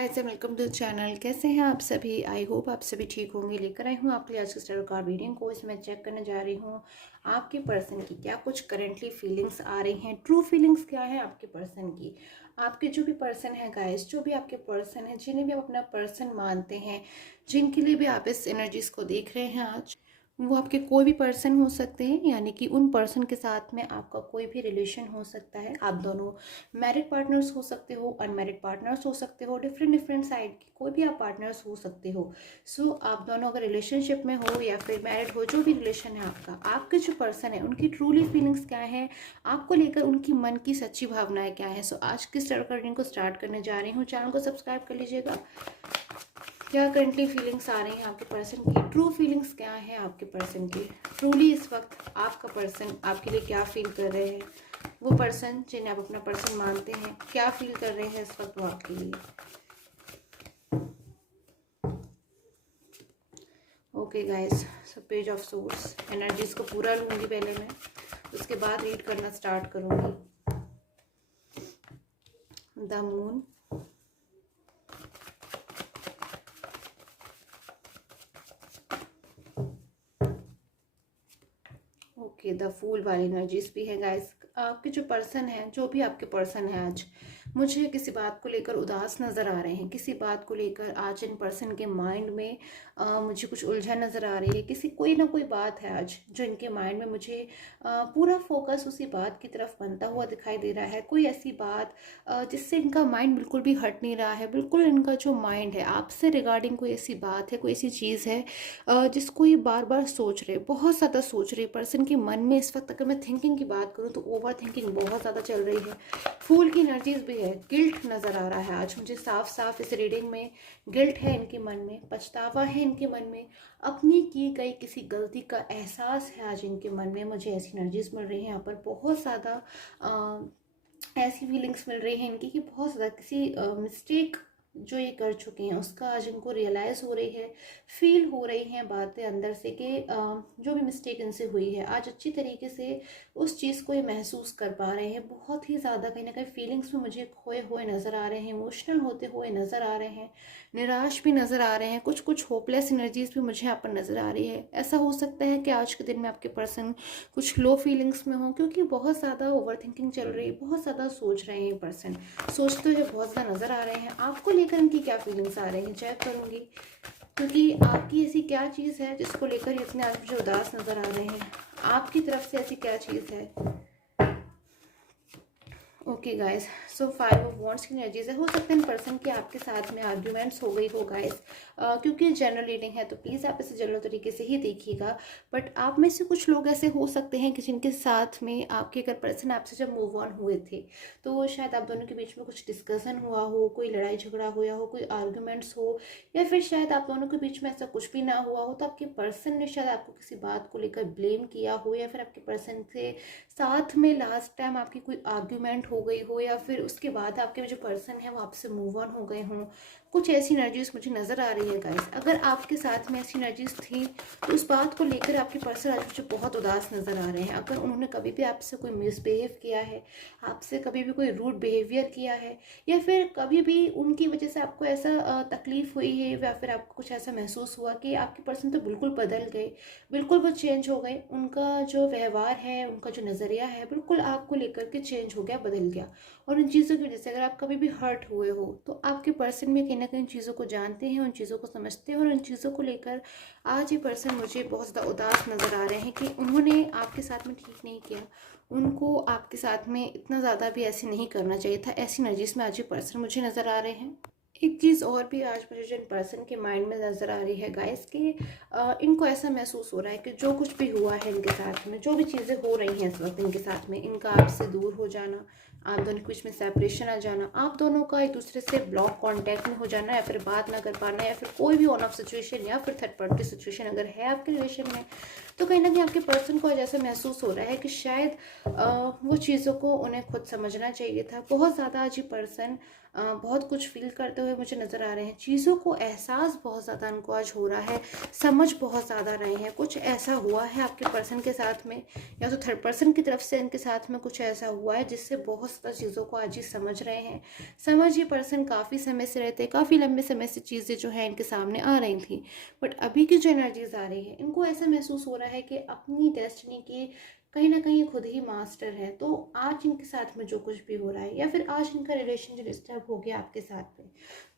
हाय से welcome to channel. कैसे हैं आप सभी? आई होप आप सभी ठीक होंगे। लेकर आई हूँ आपके लिए आज के स्टार कार्ड रीडिंग को। इसमें चेक करने जा रही हूँ आपके पर्सन की क्या कुछ करेंटली फीलिंग्स आ रही हैं, ट्रू फीलिंग्स क्या है आपके पर्सन की। आपके जो भी पर्सन है गाइस, जो भी आपके पर्सन है, जिन्हें भी आप अपना पर्सन मानते हैं, जिनके लिए भी आप इस एनर्जीज को देख रहे हैं आज, वो आपके कोई भी पर्सन हो सकते हैं। यानी कि उन पर्सन के साथ में आपका कोई भी रिलेशन हो सकता है। आप दोनों मैरिड पार्टनर्स हो सकते हो, अनमैरिड पार्टनर्स हो सकते हो, डिफरेंट डिफरेंट साइड के कोई भी आप पार्टनर्स हो सकते हो। सो आप दोनों अगर रिलेशनशिप में हो या फिर मैरिड हो, जो भी रिलेशन है आपका, आपके जो पर्सन है उनकी ट्रूली फीलिंग्स क्या है, आपको लेकर उनकी मन की सच्ची भावनाएं क्या है। सो आज की स्टार रीडिंग को स्टार्ट करने जा रही हूँ। चैनल को सब्सक्राइब कर लीजिएगा। क्या करंटली फीलिंग्स आ रही हैं आपके पर्सन की, ट्रू फीलिंग्स क्या है आपके पर्सन की, ट्रूली इस वक्त आपका पर्सन आपके लिए क्या फील कर रहे हैं, वो पर्सन जिन्हें आप अपना पर्सन मानते हैं क्या फील कर रहे हैं इस वक्त वो आपके लिए। Okay guys, so page of source energies को पूरा लूंगी पहले मैं, उसके बाद रीड करना स्टार्ट करूंगी। The moon, okay the fool वाली एनर्जीज भी है गाइस। आपके जो पर्सन है, जो भी आपके पर्सन है, आज मुझे किसी बात को लेकर उदास नज़र आ रहे हैं। किसी बात को लेकर आज इन पर्सन के माइंड में मुझे कुछ उलझन नज़र आ रही है। कोई ना कोई बात है आज जो इनके माइंड में मुझे पूरा फोकस उसी बात की तरफ बनता हुआ दिखाई दे रहा है। कोई ऐसी बात जिससे इनका माइंड बिल्कुल भी हट नहीं रहा है। बिल्कुल इनका जो माइंड है आपसे रिगार्डिंग कोई ऐसी बात है, कोई ऐसी चीज़ है जिसको ये बार बार सोच रहे, बहुत ज़्यादा सोच रहे। पर्सन के मन में इस वक्त अगर मैं थिंकिंग की बात करूँ तो ओवर थिंकिंग बहुत ज़्यादा चल रही है। फूल की एनर्जीज भी है। गिल्ट नज़र आ रहा है आज मुझे साफ साफ इस रीडिंग में। गिल्ट है इनके मन में, पछतावा है इनके मन में, अपनी की गई किसी गलती का एहसास है आज इनके मन में। मुझे ऐसी एनर्जीज मिल रही है यहाँ पर। बहुत ज़्यादा ऐसी फीलिंग्स मिल रही है इनकी कि बहुत ज़्यादा किसी मिस्टेक जो ये कर चुके हैं उसका आज इनको रियलाइज़ हो रही है, फील हो रही हैं बातें अंदर से कि जो भी मिस्टेक इनसे हुई है आज अच्छी तरीके से उस चीज़ को ये महसूस कर पा रहे हैं। बहुत ही ज़्यादा कहीं ना कहीं फीलिंग्स में मुझे खोए हुए नज़र आ रहे हैं, इमोशनल होते हुए नज़र आ रहे हैं, निराश भी नज़र आ रहे हैं। कुछ कुछ होपलेस एनर्जीज भी मुझे यहाँ पर नज़र आ रही है। ऐसा हो सकता है कि आज के दिन में आपके पर्सन कुछ लो फीलिंग्स में हो, क्योंकि बहुत ज़्यादा ओवर थिंकिंग चल रही है, बहुत ज़्यादा सोच रहे हैं पर्सन, सोचते हुए बहुत ज़्यादा नज़र आ रहे हैं। आपको लेकर इनकी क्या फीलिंग्स आ रही हैं चेक करूँगी, क्योंकि आपकी ऐसी क्या चीज़ है जिसको लेकर इतने आज मुझे उदास नज़र आ रहे हैं। आपकी तरफ से ऐसी क्या चीज़ है। Okay guys, so 5 of wands की एनर्जी से हो सकता है इन पर्सन के आपके साथ में आर्ग्यूमेंट्स हो गई हो गाइस, क्योंकि जनरल रीडिंग है तो प्लीज़ आप इसे जनरल तरीके से ही देखिएगा। बट आप में से कुछ लोग ऐसे हो सकते हैं कि जिनके साथ में आपके अगर पर्सन आपसे जब मूव ऑन हुए थे तो शायद आप दोनों के बीच में कुछ डिस्कशन हुआ हो, कोई लड़ाई झगड़ा हुआ हो, कोई आर्ग्यूमेंट्स हो, या फिर शायद आप दोनों के बीच में ऐसा कुछ भी ना हुआ हो तो आपके पर्सन ने शायद आपको किसी बात को लेकर ब्लेम किया हो, या फिर आपके पर्सन से साथ में लास्ट टाइम आपकी कोई आर्ग्यूमेंट हो गई हो, या फिर उसके बाद आपके जो पर्सन है वो आपसे मूव ऑन हो गए हों। कुछ ऐसी एनर्जीज मुझे नज़र आ रही है गाइस। अगर आपके साथ में ऐसी एनर्जीज थी तो उस बात को लेकर आपके पर्सन आज मुझे बहुत उदास नज़र आ रहे हैं। अगर उन्होंने कभी भी आपसे कोई मिसबिहेव किया है, आपसे कभी भी कोई रूड बिहेवियर किया है, या फिर कभी भी उनकी वजह से आपको ऐसा तकलीफ हुई है, या फिर आपको कुछ ऐसा महसूस हुआ कि आपके पर्सन तो बिल्कुल बदल गए, बिल्कुल वो चेंज हो गए, उनका जो व्यवहार है, उनका जो नज़रिया है बिल्कुल आपको लेकर के चेंज हो गया, बदल गया। और उन चीज़ों की वजह से अगर आप कभी भी हर्ट हुए हो तो आपके पर्सन में कहीं ना कहीं चीज़ों को जानते हैं, उन चीज़ों को समझते हैं, और उन चीज़ों को लेकर आज ये पर्सन मुझे बहुत ज़्यादा उदास नज़र आ रहे हैं कि उन्होंने आपके साथ में ठीक नहीं किया, उनको आपके साथ में इतना ज़्यादा भी ऐसे नहीं करना चाहिए था। ऐसी एनर्जीज में आज ये पर्सन मुझे नज़र आ रहे हैं। एक चीज़ और भी आज मुझे जो इन पर्सन के माइंड में नज़र आ रही है गाइस कि इनको ऐसा महसूस हो रहा है कि जो कुछ भी हुआ है इनके साथ में, जो भी चीज़ें हो रही हैं इस वक्त इनके साथ में, इनका आपसे दूर हो जाना, आप दोनों के बीच में सेपरेशन आ जाना, आप दोनों का एक दूसरे से ब्लॉक कांटेक्ट में हो जाना, या फिर बात ना कर पाना, या फिर कोई भी ऑन ऑफ सिचुएशन या फिर थर्ड पार्टी सिचुएशन अगर है आपके रिलेशन में, तो कहीं ना कहीं आपके पर्सन को आज ऐसा महसूस हो रहा है कि शायद वो चीज़ों को उन्हें खुद समझना चाहिए था। बहुत ज़्यादा आज ये पर्सन बहुत कुछ फील करते हुए मुझे नज़र आ रहे हैं। चीज़ों को एहसास बहुत ज़्यादा इनको आज हो रहा है, समझ बहुत ज़्यादा रहे हैं। कुछ ऐसा हुआ है आपके पर्सन के साथ में, या तो थर्ड पर्सन की तरफ से इनके साथ में कुछ ऐसा हुआ है जिससे बहुत ज़्यादा चीज़ों को आज ही समझ रहे हैं। समझ ये पर्सन काफ़ी समय से रहते, काफ़ी लंबे समय से चीज़ें जो है इनके सामने आ रही थी, बट अभी की जो एनर्जीज आ रही है, इनको ऐसा महसूस हो रहा है कि अपनी डेस्टिनी की कहीं ना कहीं खुद ही मास्टर है। तो आज इनके साथ में जो कुछ भी हो रहा है, या फिर आज इनका रिलेशन जो डिस्टर्ब हो गया आपके साथ में,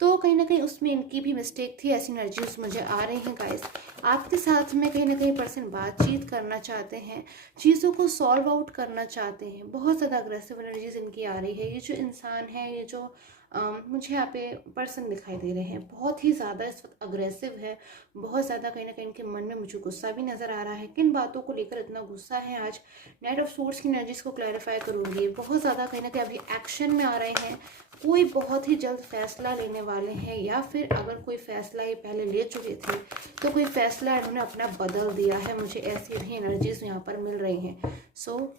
तो कहीं ना कहीं उसमें इनकी भी मिस्टेक थी, ऐसी एनर्जीज मुझे आ रही हैं गाइस। आपके साथ में कहीं ना कहीं पर्सन बातचीत करना चाहते हैं, चीज़ों को सॉल्व आउट करना चाहते हैं। बहुत ज़्यादा अग्रेसिव एनर्जीज इनकी आ रही है। ये जो इंसान है, ये जो मुझे यहाँ पे पर्सन दिखाई दे रहे हैं, बहुत ही ज़्यादा इस वक्त अग्रेसिव है। बहुत ज़्यादा कहीं ना कहीं इनके मन में मुझे गुस्सा भी नज़र आ रहा है। किन बातों को लेकर इतना गुस्सा है आज, नाइट ऑफ सोर्ड्स की एनर्जीज को क्लैरिफाई करूंगी। बहुत ज़्यादा कहीं ना कहीं अभी एक्शन में आ रहे हैं, कोई बहुत ही जल्द फैसला लेने वाले हैं, या फिर अगर कोई फैसला ये पहले ले चुके थे तो कोई फैसला इन्होंने अपना बदल दिया है। मुझे ऐसी भी एनर्जीज यहाँ पर मिल रही हैं। So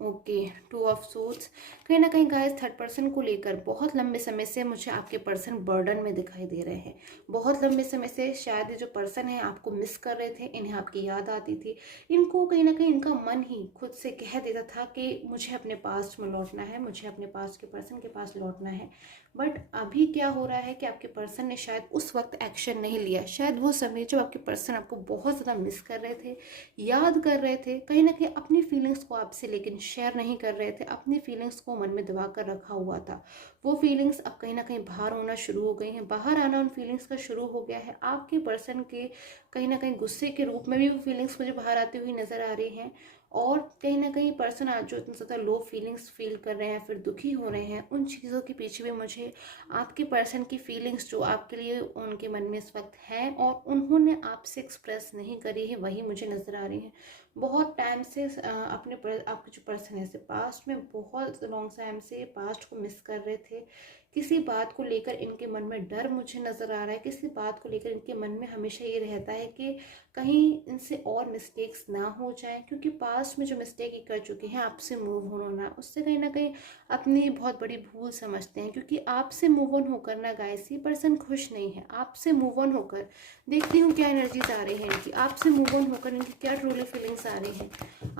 okay, two of suits. कहीं ना कहीं गाइस थर्ड पर्सन को लेकर बहुत लंबे समय से मुझे आपके पर्सन बर्डन में दिखाई दे रहे हैं। बहुत लंबे समय से शायद ये जो पर्सन है आपको मिस कर रहे थे, इन्हें आपकी याद आती थी। इनको कहीं ना कहीं इनका मन ही खुद से कह देता था कि मुझे अपने पास्ट में लौटना है, मुझे अपने पास्ट के पर्सन के पास लौटना है। बट अभी क्या हो रहा है कि आपके पर्सन ने शायद उस वक्त एक्शन नहीं लिया। शायद वो समय जब आपके पर्सन आपको बहुत ज़्यादा मिस कर रहे थे, याद कर रहे थे, कहीं ना कहीं अपनी फीलिंग्स को आपसे लेकिन शेयर नहीं कर रहे थे, अपनी फीलिंग्स को मन में दबा कर रखा हुआ था। वो फीलिंग्स अब कहीं ना कहीं बाहर होना शुरू हो गई हैं, बाहर आना उन फीलिंग्स का शुरू हो गया है। आपके पर्सन के कहीं ना कहीं गुस्से के रूप में भी वो फीलिंग्स मुझे बाहर आती हुई नजर आ रही हैं। और कहीं ना कहीं पर्सन आज जो इतना ज़्यादा लो फीलिंग्स फील कर रहे हैं, फिर दुखी हो रहे हैं, उन चीज़ों के पीछे भी मुझे आपके पर्सन की फीलिंग्स जो आपके लिए उनके मन में इस वक्त है और उन्होंने आपसे एक्सप्रेस नहीं करी है, वही मुझे नज़र आ रही है। बहुत टाइम से आपके जो पर्सन है से पास्ट में बहुत लॉन्ग टाइम से पास्ट को मिस कर रहे थे। किसी बात को लेकर इनके मन में डर मुझे नज़र आ रहा है। किसी बात को लेकर इनके मन में हमेशा ये रहता है कि कहीं इनसे और मिस्टेक्स ना हो जाएं, क्योंकि पास्ट में जो मिस्टेक ये कर चुके हैं आपसे मूव होना, उससे कहीं ना कहीं अपनी बहुत बड़ी भूल समझते हैं। क्योंकि आपसे मूव ऑन होकर ना गाइस ये पर्सन खुश नहीं है। आपसे मूव ऑन होकर देखती हूँ क्या एनर्जीज आ रही है इनकी, आपसे मूव ऑन होकर इनकी क्या ट्रूली फीलिंग्स आ रही हैं।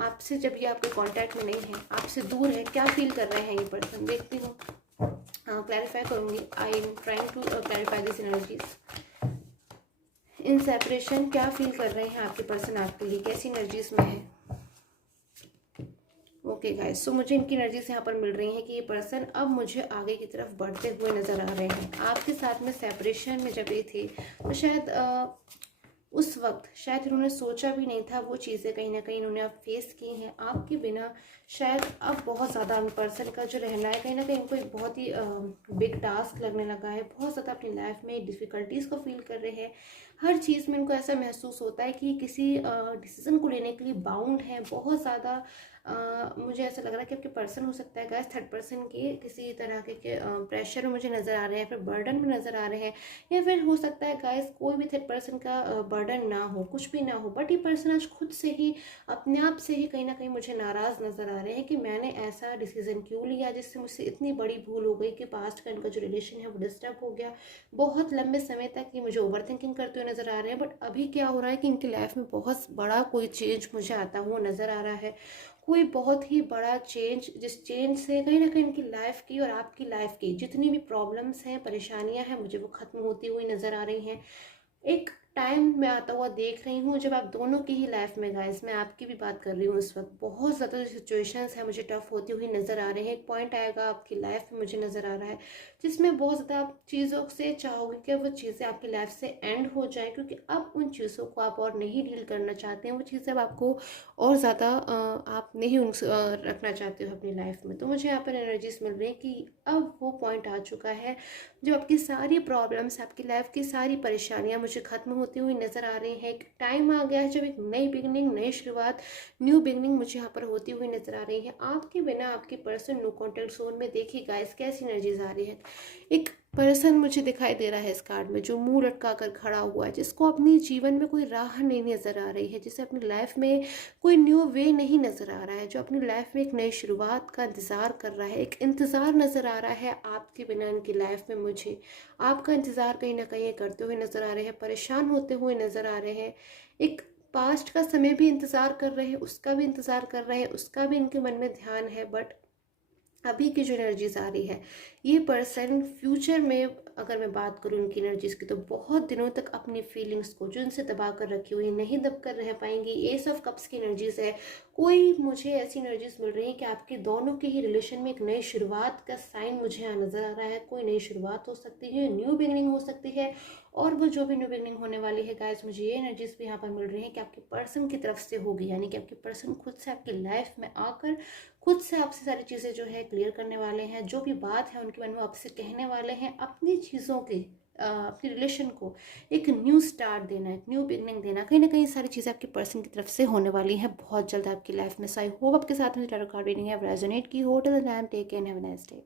आपसे जब ये आपके कांटेक्ट में नहीं है, आपसे दूर है, क्या फील कर रहे हैं ये पर्सन, देखती हूँ, क्लैरिफाई करूँगी। I am trying to clarify this energies. In separation क्या फील कर रहे हैं आपके पर्सन आपके लिए, कैसी एनर्जीज में है। ओके गाइस, सो मुझे इनकी एनर्जीज यहाँ पर मिल रही हैं कि ये पर्सन अब मुझे आगे की तरफ बढ़ते हुए नज़र आ रहे हैं। आपके साथ में सेपरेशन में जब ये थे तो शायद उस वक्त शायद इन्होंने सोचा भी नहीं था, वो चीज़ें कहीं ना कहीं इन्होंने अब फेस की हैं आपके बिना। शायद अब बहुत ज़्यादा उन पर्सन का जो रहना है कहीं ना कहीं इनको एक बहुत ही बिग टास्क लगने लगा है। बहुत ज़्यादा अपनी लाइफ में डिफ़िकल्टीज़ को फील कर रहे हैं। हर चीज़ में इनको ऐसा महसूस होता है कि किसी डिसीज़न को लेने के लिए बाउंड है बहुत ज़्यादा। मुझे ऐसा लग रहा है कि आपके पर्सन हो सकता है गैस थर्ड पर्सन के किसी तरह के प्रेशर में मुझे नज़र आ रहे हैं, फिर बर्डन में नज़र आ रहे हैं, या फिर हो सकता है गाइस कोई भी थर्ड पर्सन का बर्डन ना हो, कुछ भी ना हो, बट ये पर्सन आज खुद से ही अपने आप से ही कहीं ना कहीं मुझे नाराज़ नज़र आ रहे हैं कि मैंने ऐसा डिसीजन क्यों लिया जिससे मुझसे इतनी बड़ी भूल हो गई कि पास्ट का इनका जो रिलेशन है वो डिस्टर्ब हो गया। बहुत लंबे समय तक ये मुझे ओवर थिंकिंग करते हुए नज़र आ रहे हैं। बट अभी क्या हो रहा है कि इनकी लाइफ में बहुत बड़ा कोई चेंज मुझे आता हुआ नज़र आ रहा है, कोई बहुत ही बड़ा चेंज, जिस चेंज से कहीं ना कहीं इनकी लाइफ की और आपकी लाइफ की जितनी भी प्रॉब्लम्स हैं, परेशानियां हैं, मुझे वो ख़त्म होती हुई नज़र आ रही हैं। एक टाइम मैं आता हुआ देख रही हूँ जब आप दोनों की ही लाइफ में गाइस, मैं आपकी भी बात कर रही हूँ, इस वक्त बहुत ज़्यादा जो सिचुएशंस हैं मुझे टफ होती हुई नज़र आ रही हैं। एक पॉइंट आएगा आपकी लाइफ में मुझे नज़र आ रहा है जिसमें बहुत ज़्यादा आप चीज़ों से चाहोगे कि वो चीज़ें आपकी लाइफ से एंड हो जाए, क्योंकि अब उन चीज़ों को आप और नहीं डील करना चाहते हैं। वो चीज़ें अब आपको और ज़्यादा आप नहीं रखना चाहते हो अपनी लाइफ में। तो मुझे यहाँ पर एनर्जीज मिल रही है कि अब वो पॉइंट आ चुका है जब आपकी सारी प्रॉब्लम्स, आपकी लाइफ की सारी परेशानियां मुझे ख़त्म होती हुई नज़र आ रही हैं। एक टाइम आ गया है जब एक नई बिगनिंग, नई शुरुआत, न्यू बिगनिंग मुझे यहाँ पर होती हुई नज़र आ रही है। आपके बिना आपके पर्सन नो कॉन्टेक्ट जोन में देखिए गाइस कैसी एनर्जीज आ रही है। एक पर्सन मुझे दिखाई दे रहा है इस कार्ड में, जो मुंह लटका कर खड़ा हुआ है, जिसको अपने जीवन में कोई राह नहीं नज़र आ रही है, जिसे अपनी लाइफ में कोई न्यू वे नहीं नज़र आ रहा है, जो अपनी लाइफ में एक नई शुरुआत का इंतज़ार कर रहा है। एक इंतज़ार नज़र आ रहा है आपके बिना इनकी लाइफ में। मुझे आपका इंतज़ार कहीं ना कहीं करते हुए नज़र आ रहे हैं, परेशान होते हुए नज़र आ रहे हैं। एक पास्ट का समय भी इंतज़ार कर रहे हैं, उसका भी इंतज़ार कर रहे हैं, उसका भी इनके मन में ध्यान है। बट अभी की जो एनर्जीज आ रही है, ये पर्सन फ्यूचर में, अगर मैं बात करूँ इनकी एनर्जीज की, तो बहुत दिनों तक अपनी फीलिंग्स को जो इनसे दबा कर रखी हुई नहीं दब कर रह पाएंगी। एस ऑफ कप्स की एनर्जीज है। कोई मुझे ऐसी एनर्जीज मिल रही है कि आपके दोनों के ही रिलेशन में एक नई शुरुआत का साइन मुझे यहाँ नजर आ रहा है। कोई नई शुरुआत हो सकती है, न्यू बिगनिंग हो सकती है। और वो जो भी न्यू बिगनिंग होने वाली है गाइस, मुझे ये एनर्जीज भी यहाँ पर मिल रही है कि आपके पर्सन की तरफ से होगी, यानी कि आपके पर्सन खुद से आपकी लाइफ में आकर खुद से आपसे सारी चीज़ें जो है क्लियर करने वाले हैं। जो भी बात है उनके मन में आपसे कहने वाले हैं, अपनी चीज़ों की अपनी रिलेशन को एक न्यू स्टार्ट देना, एक न्यू बिगनिंग देना। कहीं ना कहीं सारी चीज़ें आपके पर्सन की तरफ से होने वाली हैं बहुत जल्द आपकी लाइफ में। सो आई होप आपके साथ में टैरो कार्ड रीडिंग है रेजोनेट की हो। Till then take care, have a nice day.